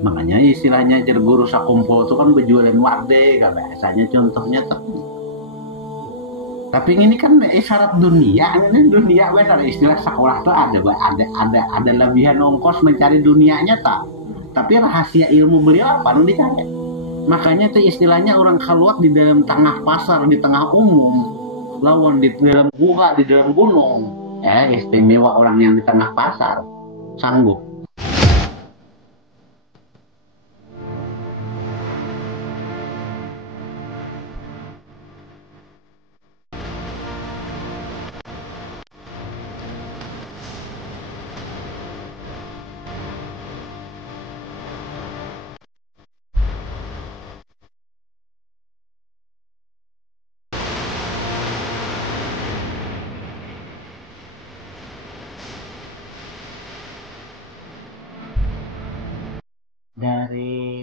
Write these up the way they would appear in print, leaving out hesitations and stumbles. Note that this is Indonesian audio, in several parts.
Makanya istilahnya jer guru sakumpul itu kan berjualan warde, kan biasanya contohnya tuh. Tapi ini kan syarat dunia, ini dunia benar istilah sekolah tuh ada lebihan ongkos mencari dunianya tak. Tapi rahasia ilmu beliau apa nu dicari. Makanya tuh istilahnya orang keluar di dalam tengah pasar, di tengah umum, lawan di dalam gua, di dalam gunung. Istimewa orang yang di tengah pasar sanggup. Dari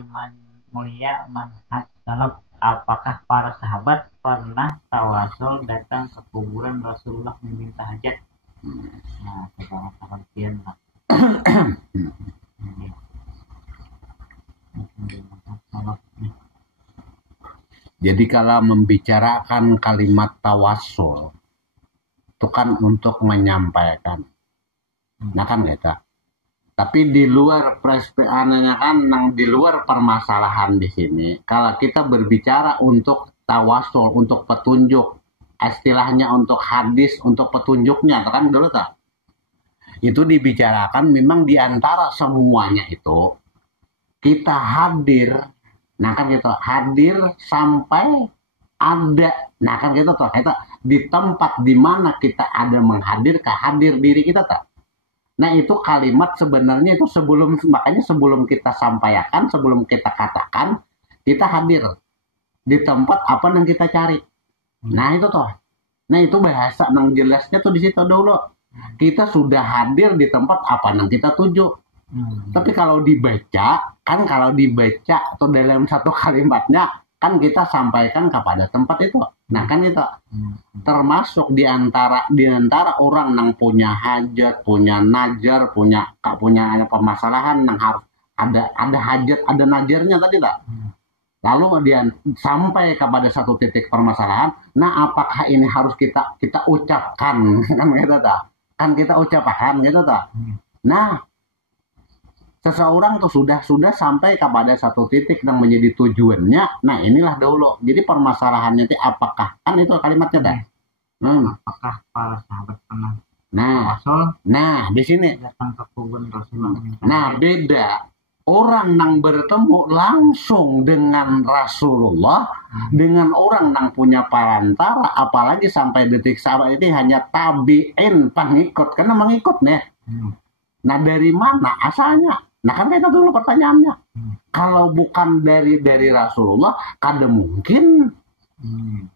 Mulia Manhaj Salaf, apakah para sahabat pernah tawasul datang ke kuburan Rasulullah meminta hajat? Nah, secara pengertian lah. Jadi kalau membicarakan kalimat tawasul itu kan untuk menyampaikan, nah kan gitu. Tapi di luar perspektifnya kan, di luar permasalahan di sini. Kalau kita berbicara untuk tawasul, untuk petunjuk, istilahnya untuk hadis, untuk petunjuknya, kan dulu tak? Itu dibicarakan memang diantara semuanya itu kita hadir, nah kan gitu, hadir sampai ada, nah kan gitu tuh, kita di tempat di mana kita ada menghadirkan hadir diri kita tak. Nah itu kalimat sebenarnya itu makanya sebelum kita sampaikan, sebelum kita katakan, kita hadir di tempat apa yang kita cari. Nah itu tuh, nah itu bahasa yang jelasnya tuh di situ dulu. Kita sudah hadir di tempat apa yang kita tuju. Tapi kalau dibaca atau dalam satu kalimatnya kan kita sampaikan kepada tempat itu. Nah kan itu termasuk di antara orang yang punya hajat, punya najar, punya permasalahan yang harus ada hajat, ada najarnya tadi tak. Lalu dia sampai kepada satu titik permasalahan. Nah apakah ini harus kita ucapkan kan gitu tak? Kan kita ucapkan gitu tak. Nah seseorang tuh sudah sampai kepada satu titik yang menjadi tujuannya. Nah inilah dulu. Jadi permasalahannya itu apakah, kan itu kalimatnya dah. Apakah para sahabat pernah di sini datang ke kuburan Rasulullah? Nah beda. Orang yang bertemu langsung dengan Rasulullah, dengan orang yang punya parantara, apalagi sampai detik saat ini hanya tabi'in, pengikut, karena mengikut nih. Nah dari mana asalnya? Nah kan itu dulu pertanyaannya. Kalau bukan dari Rasulullah, kada mungkin.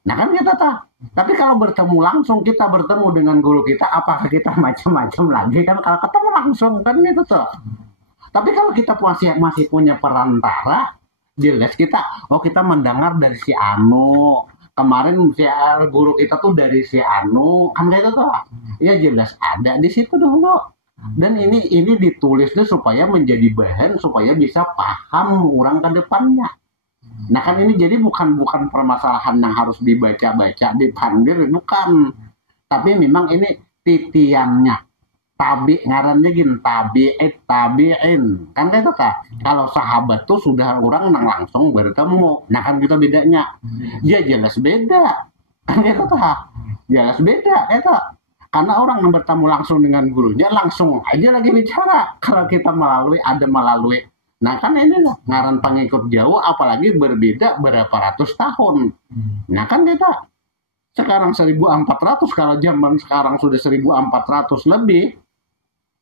Nah kan kita tak. Tapi kalau bertemu langsung, kita bertemu dengan guru kita, apakah kita macam-macam lagi kan? Kalau ketemu langsung kan itu tuh. Tapi kalau kita masih punya perantara, jelas kita mendengar dari si Anu. Kemarin si guru kita tuh dari si Anu, kan itu tuh. Ya jelas ada di situ dulu. Dan ini ditulisnya supaya menjadi bahan, supaya bisa paham orang ke depannya. Nah kan ini jadi bukan permasalahan yang harus dibaca-baca, dipanggil, bukan. Tapi memang ini titiannya. Ngarannya gini, tabi'in. Kan itu kah? Kalau sahabat tuh sudah orang yang langsung bertemu. Nah kan kita bedanya. Ya jelas beda. Kan itu kah? Jelas beda, itu. Karena orang yang bertemu langsung dengan gurunya langsung aja lagi bicara. Kalau kita melalui. Nah kan ini lah ngaran pengikut jauh, apalagi berbeda berapa ratus tahun. Nah kan kita sekarang 1400, kalau zaman sekarang sudah 1400 lebih.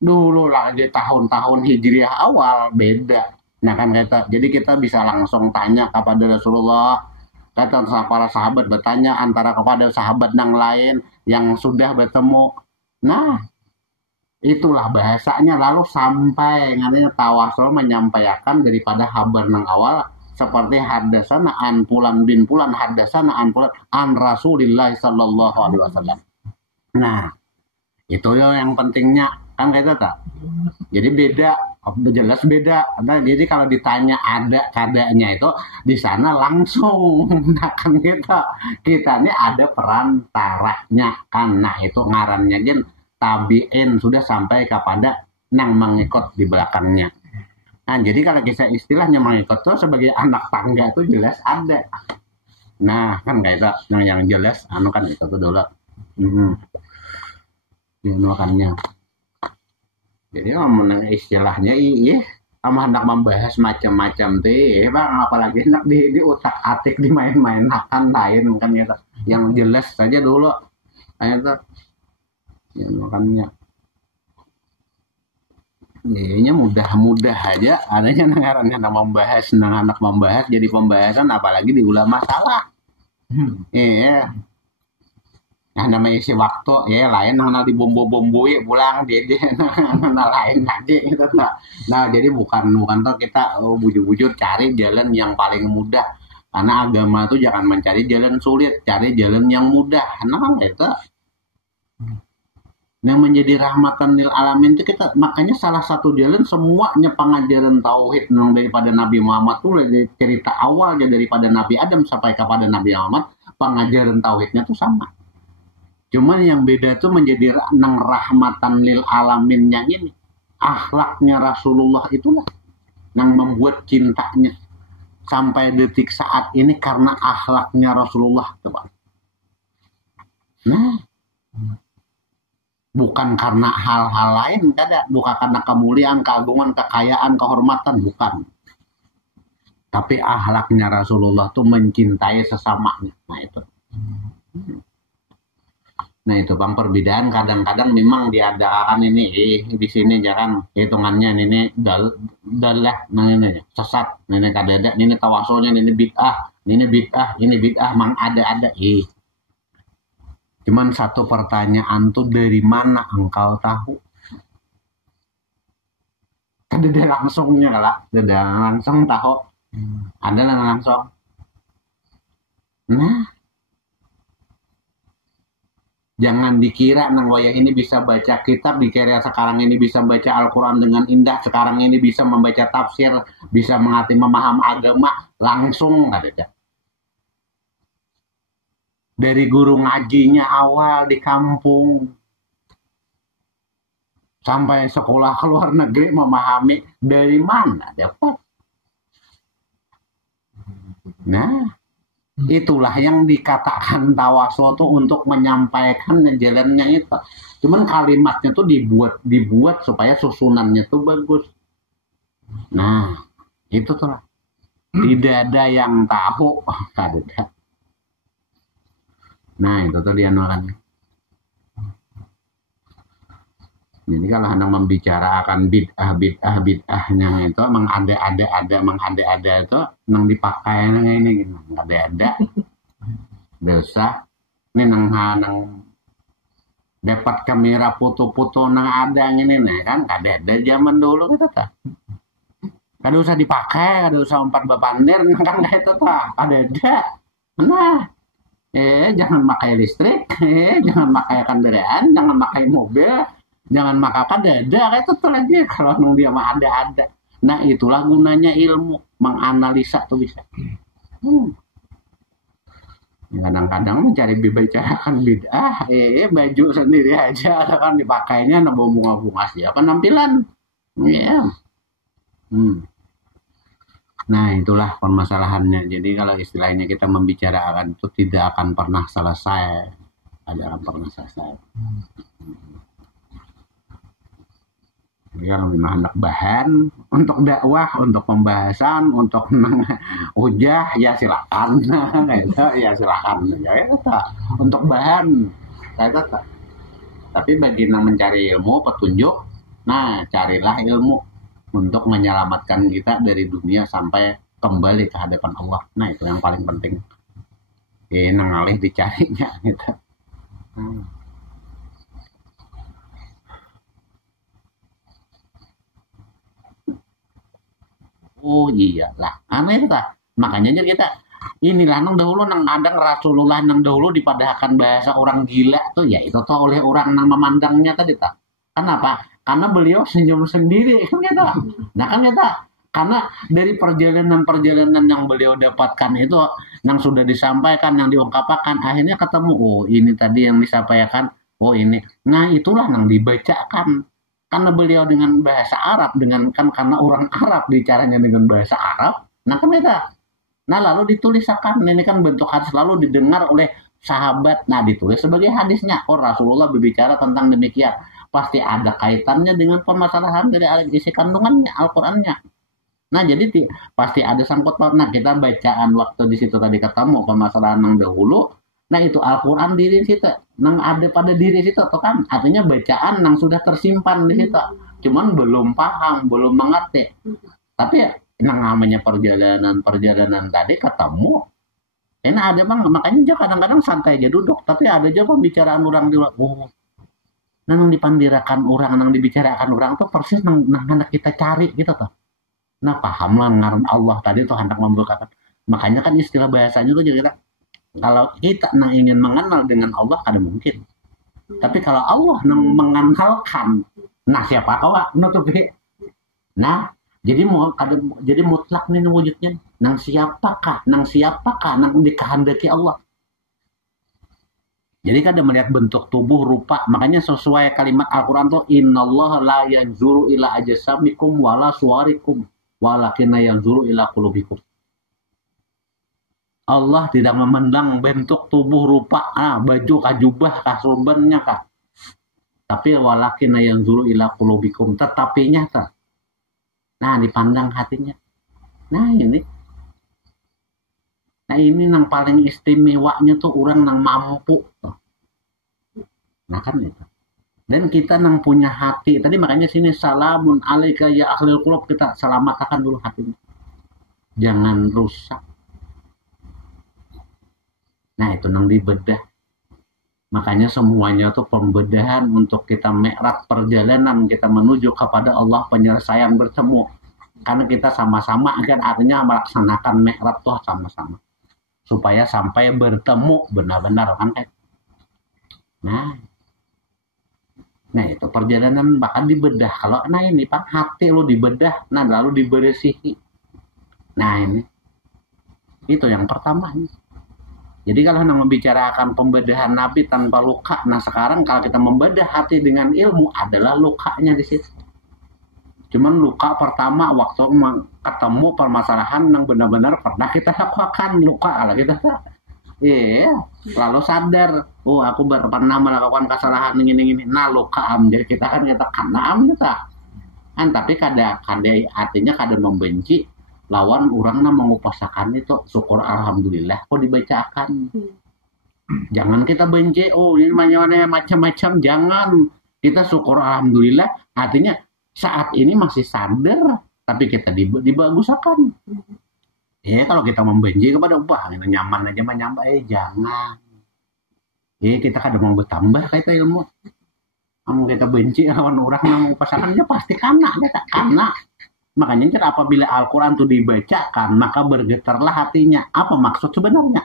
Dulu lagi tahun-tahun Hijriah awal beda. Nah kan kita, jadi kita bisa langsung tanya kepada Rasulullah. Kata para sahabat bertanya antara kepada sahabat yang lain yang sudah bertemu. Nah, itulah bahasanya. Lalu sampai ngananya tawasul menyampaikan daripada habar nang awal seperti hadasana an Fulan bin Fulan, hadasana an Fulan an Rasulillah sallallahu alaihi wasallam. Nah, itu yang pentingnya kan kayak tak. Jadi beda jelas beda. Nah, jadi kalau ditanya ada kadanya itu di sana langsung. Nah kan kita ini ada perantaranya kan. Nah itu ngarannya gen tabiin sudah sampai kepada nang mengikut di belakangnya. Nah jadi kalau kisah istilahnya mengikut tuh sebagai anak tangga tuh jelas ada. Nah kan kayak itu yang jelas anu kan itu tuh dulu. Makannya. Jadi ngomong istilahnya iya sama hendak membahas macam-macam teh bang, apalagi hendak di utak atik di main-main akan lain kan gitu. Yang jelas saja dulu kayak itu ya makannya. Kayaknya mudah-mudah aja adanya nengarannya anak membahas jadi pembahasan apalagi di ulama salah. Iya. Nah, namanya isi waktu ya lain nah dibombo-bomboi pulang dia nah lain lagi gitu nah jadi bukan tuh kita bujur-bujur cari jalan yang paling mudah karena agama tuh jangan mencari jalan sulit, cari jalan yang mudah. Nah itu yang menjadi rahmatan lil alamin itu kita makanya salah satu jalan semuanya pengajaran tauhid yang daripada Nabi Muhammad tuh dari cerita awalnya daripada Nabi Adam sampai kepada Nabi Muhammad pengajaran tauhidnya tuh sama. Cuman yang beda tuh menjadi nang rahmatan lil alaminnya ini. Akhlaknya Rasulullah itulah yang membuat cintanya sampai detik saat ini karena akhlaknya Rasulullah. Coba. Nah, bukan karena hal-hal lain, bukan karena kemuliaan, keagungan, kekayaan, kehormatan, bukan. Tapi akhlaknya Rasulullah tuh mencintai sesamanya. Nah itu. Nah itu bang perbedaan kadang-kadang memang diadakan ini di sini jangan hitungannya ini dalah nah ini sesat ini kadada ini tawasulnya ini bid'ah mang ada cuman satu pertanyaan tuh dari mana engkau tahu kadada langsungnya lah kadada langsung tahu ada langsung nah jangan dikira nang wayah ini bisa baca kitab, dikira sekarang ini bisa baca Al-Quran dengan indah, sekarang ini bisa membaca tafsir, bisa mengerti memaham agama, langsung ada. Dari guru ngajinya awal di kampung, sampai sekolah ke luar negeri memahami dari mana dapat. Nah, itulah yang dikatakan tawasul tuh untuk menyampaikan jalannya itu. Cuman kalimatnya tuh dibuat supaya susunannya tuh bagus. Nah, itu tuh lah. Tidak ada yang tahu, ada. Nah, itu tuh dia nulannya. Jadi kalau hendak membicarakan bid'ahnya itu emang ada itu nang dipakai nang ini gitu. Ada dosa ini nang dapat kamera foto-foto nang ada ini nih kan ada zaman dulu gitu ta. Kada usah dipakai, kada usah umpat bapandir kan itu ta. Ada. Nah, jangan pakai listrik, jangan pakai kendaraan, jangan pakai mobil. Jangan makakan dada itu tuh lagi kalau nung dia mah ada. Nah itulah gunanya ilmu menganalisa tuh bisa. Kadang-kadang mencari bicarakan bid'ah, baju sendiri aja ada kan dipakainya nambah bunga-bunga siapa penampilan. Yeah. Nah itulah permasalahannya. Jadi kalau istilahnya kita membicarakan itu tidak akan pernah selesai. Yang memang hendak bahan untuk dakwah, untuk pembahasan, untuk hujah ya silakan, ya silakan, ya untuk bahan, Tapi bagi yang mencari ilmu, petunjuk, nah carilah ilmu untuk menyelamatkan kita dari dunia sampai kembali ke hadapan Allah. Nah itu yang paling penting. Nangalih dicarinya gitu. Oh iyalah, aneh ta. Makanya kita inilah nang dahulu nang kadang Rasulullah nang dahulu dipadahkan bahasa orang gila tuh ya itu tuh oleh orang nang memandangnya tadi ta. Kenapa? karena beliau senyum sendiri kan kita. Nah kan kita karena dari perjalanan-perjalanan yang beliau dapatkan itu yang sudah disampaikan, yang diungkapkan, akhirnya ketemu, oh ini tadi yang disampaikan, oh ini. Nah itulah yang dibacakan. Karena beliau dengan bahasa Arab, karena orang Arab bicaranya dengan bahasa Arab, nah kan kita. Nah lalu ditulisakan, ini kan bentuk hadis lalu didengar oleh sahabat, nah ditulis sebagai hadisnya. Oh Rasulullah berbicara tentang demikian, pasti ada kaitannya dengan permasalahan dari isi kandungannya, Al-Qur'annya. Nah jadi pasti ada sangkut paut. Nah kita bacaan waktu di situ tadi ketemu permasalahan yang dahulu. Nah itu Al-Quran diri situ, nang ada pada diri situ tuh kan. Artinya bacaan yang sudah tersimpan di situ. Cuman belum paham, belum mengerti. Tapi yang namanya perjalanan tadi ketemu. Ini ada bang, makanya dia kadang-kadang santai aja duduk. Tapi ada aja pembicaraan orang di luar. Oh, nang dipandirakan orang, nang dibicarakan orang tuh persis nang hendak kita cari gitu tuh. Nah pahamlah ngaran Allah tadi tuh hendak membukakan. Makanya kan istilah bahasanya tuh jadi kalau kita ingin mengenal dengan Allah ada mungkin. Tapi kalau Allah mengenalkan, nah siapa kau nutupi. Nah jadi mutlak nih wujudnya. Nang siapakah nang dikehendaki Allah. Jadi kan ada melihat bentuk tubuh rupa. Makanya sesuai kalimat Al-Quran tuh innallaha la yanzuru ila ajsamikum wala suwarikum walakinna yanzuru ila qulubikum. Allah tidak memandang bentuk tubuh rupa, baju kah jubah kah sorbannya kah. Tapi walakinna yanzuru ila qulubikum, tetapinya tuh. Nah, dipandang hatinya. Nah, ini yang paling istimewanya tuh orang yang mampu tuh. Nah, kan itu. Dan kita yang punya hati. Tadi makanya sini salamun alaika ya akhlil qulub, kita selamatkan dulu hatinya. Jangan rusak. Nah itu yang dibedah. Makanya semuanya tuh pembedahan untuk kita mi'raj perjalanan kita menuju kepada Allah, penyelesaian bertemu. Karena kita sama-sama kan artinya melaksanakan mi'raj tuh sama-sama. Supaya sampai bertemu benar-benar kan. Nah itu perjalanan bahkan dibedah. Kalau ini Pak hati lo dibedah, nah lalu dibersihi. Nah ini itu yang pertama. Jadi kalau membicarakan pembedahan Nabi tanpa luka, nah sekarang kalau kita membedah hati dengan ilmu adalah lukanya di situ. Cuman luka pertama waktu ketemu permasalahan yang benar-benar pernah kita lakukan, luka kalau kita lalu sadar, oh aku pernah melakukan kesalahan ini. Nah luka jadi kita kena kita. Kan tapi artinya kadang membenci lawan orang mengupasakan itu, syukur alhamdulillah kok dibacakan. Jangan kita benci, oh ini macam-macam, jangan. Kita syukur alhamdulillah, artinya saat ini masih sadar, tapi kita dibagusakan. Kalau kita membenci kepada ini nyaman aja jangan. Kita kadang mau bertambah kayak ilmu. Kamu kita benci lawan orang mengupasakannya pasti kena. Makanya apabila Al-Quran itu dibacakan, maka bergetarlah hatinya. Apa maksud sebenarnya?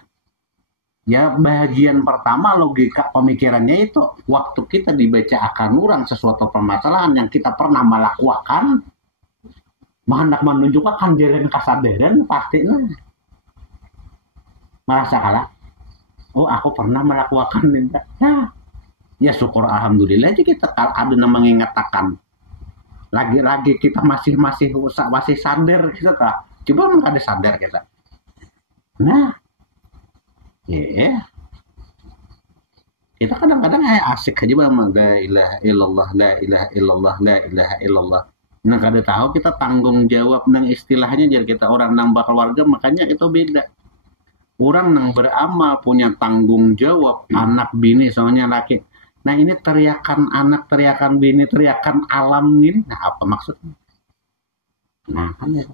Ya bagian pertama logika pemikirannya itu waktu kita dibacakan orang sesuatu permasalahan yang kita pernah melakukan, hendak menunjukkan jalan kesadaran pastinya merasa kalah. Oh aku pernah melakukan ini. Nah, ya syukur alhamdulillah aja kita ada yang mengingatkan. Lagi-lagi kita masih sadar kita tak. Coba ada sadar kita. Nah, kita kadang-kadang asik aja bang, la ilaha illallah, la ilaha illallah, la ilaha illallah. Nah kada tahu kita tanggung jawab nang istilahnya jadi kita orang nang keluarga, makanya itu beda. Orang nang beramal punya tanggung jawab, anak bini soalnya laki. Nah ini teriakan anak, teriakan bini, teriakan alam ini, nah apa maksudnya? Nah kan ya.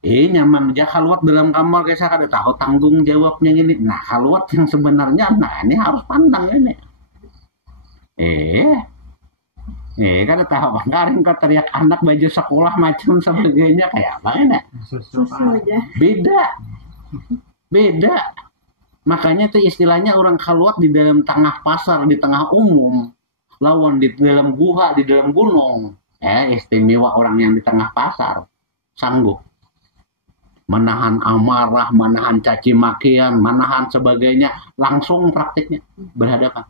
Nyaman aja keluar dalam kamar kayak saya kada tahu tanggung jawabnya ini. Nah keluar yang sebenarnya, nah ini harus pandang ini. Kada tahu kemarin kau teriak anak baju sekolah macam sebagainya kayak apa ini? Beda. Makanya itu istilahnya orang keluar di dalam tengah pasar, di tengah umum. lawan di dalam gua, di dalam gunung. Istimewa orang yang di tengah pasar. Sanggup menahan amarah, menahan caci makian, menahan sebagainya, langsung praktiknya berhadapan.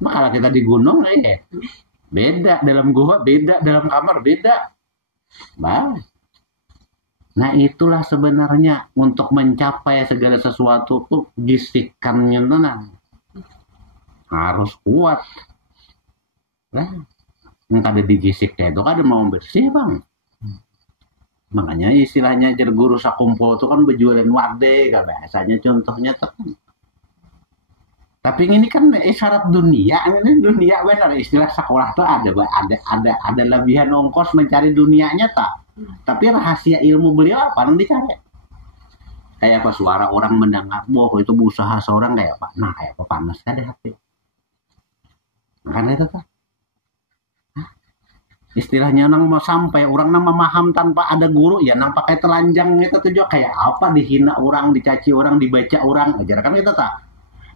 Nah, kalau kita di gunung, beda dalam gua, beda dalam kamar, beda. Nah, itulah sebenarnya untuk mencapai segala sesuatu tuh bisikannya tenang. Harus kuat. Nah, yang ada di gisiknya itu kan mau bersih, Bang. Makanya istilahnya guru sakumpul itu kan berjualan wade, kan bahasanya contohnya tuh. Tapi ini kan isyarat dunia, ini dunia benar, istilah sekolah tuh ada lebihan ongkos mencari dunianya tak. Tapi rahasia ilmu beliau apa yang dicari? Kayak apa suara orang mendengar, itu usaha seorang kayak apa? Nah, kayak apa panas kan di hati. Makanya itu tak. Istilahnya nang mau sampai orang nang memaham tanpa ada guru ya nang pakai telanjang itu tuh juga kayak apa, dihina orang, dicaci orang, dibaca orang, ajar kan itu tak.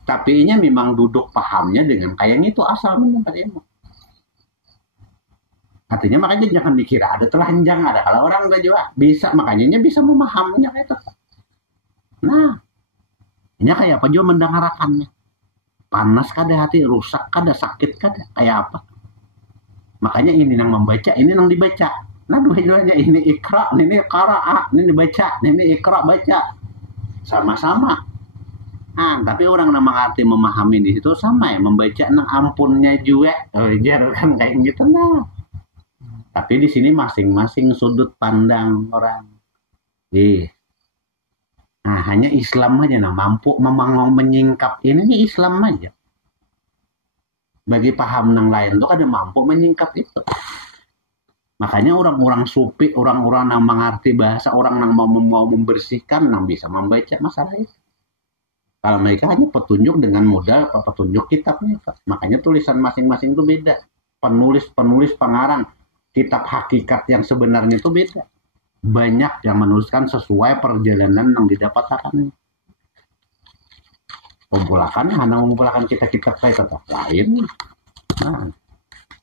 Tapi ini memang duduk pahamnya dengan kayak itu asal mendapat ilmu. Artinya makanya jangan dikira ada telanjang, ada kalau orang udah juga bisa, makanya bisa memahaminya kayak itu. Nah, ini kayak apa juga mendengarkannya. Panas kada hati, rusak kada, sakit kada, kayak apa. Makanya ini yang membaca, ini yang dibaca. Nah, dua-duanya ini ikra, ini qara'a, ini dibaca, ini ikra baca. Sama-sama. Nah, tapi orang yang mengerti memahami di situ sama ya, membaca nang ampunnya juga. Kan kayak gitu nah. Tapi di sini masing-masing sudut pandang orang. Nah, hanya Islam aja nah mampu menyingkap ini Islam aja. Bagi paham yang lain tuh ada mampu menyingkap itu. Makanya orang-orang sufi, orang-orang yang mengerti bahasa, orang yang mau membersihkan, yang bisa membaca masalah itu. Kalau mereka hanya petunjuk dengan modal petunjuk kitabnya, makanya tulisan masing-masing itu beda. Penulis pengarang kitab hakikat yang sebenarnya itu beda. Banyak yang menuliskan sesuai perjalanan yang didapatkan. Mengumpulkan kitab-kitab saya tetap lain. Nah,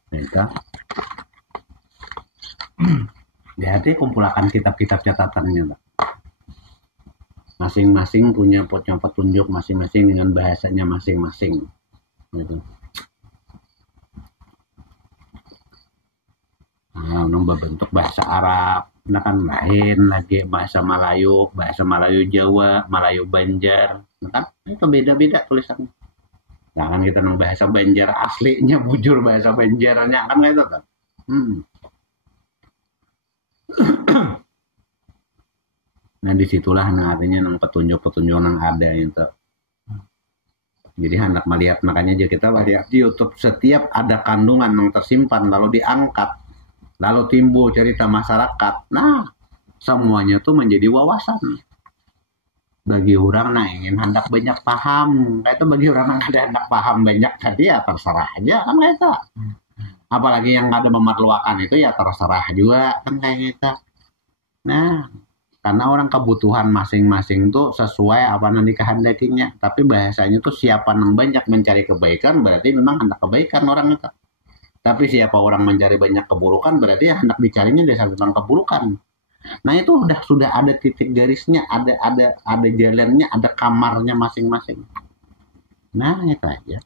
mereka hati kumpulkan kitab-kitab catatannya. Masing-masing punya petunjuk masing-masing dengan bahasanya masing-masing. Gitu. Nah, bentuk bahasa Arab, nah kan lain lagi bahasa Melayu Jawa, Melayu Banjar. Nah, kan itu beda-beda tulisannya. Nah, kan kita nang bahasa Banjar aslinya bujur bahasa Banjarnya kan itu kan. Nah, disitulah artinya nang petunjuk-petunjuk nang ada itu. Jadi hendak melihat, makanya kita lihat di YouTube setiap ada kandungan yang tersimpan lalu diangkat, lalu timbul cerita masyarakat. Nah, semuanya tuh menjadi wawasan. Bagi orang yang ingin hendak banyak paham, kayak itu bagi orang yang ada hendak paham banyak tadi ya terserah aja kan kayak itu. Apalagi yang ada memerlukan itu ya terserah juga kan kayak gitu. Nah, karena orang kebutuhan masing-masing tuh sesuai apa yang dikehendakinya. Tapi bahasanya tuh siapa yang banyak mencari kebaikan berarti memang hendak kebaikan orang itu. Tapi siapa orang mencari banyak keburukan berarti ya hendak dicarinya dasar tentang keburukan. Nah, itu sudah ada titik garisnya, ada jalannya, ada kamarnya masing-masing. Nah, itu aja.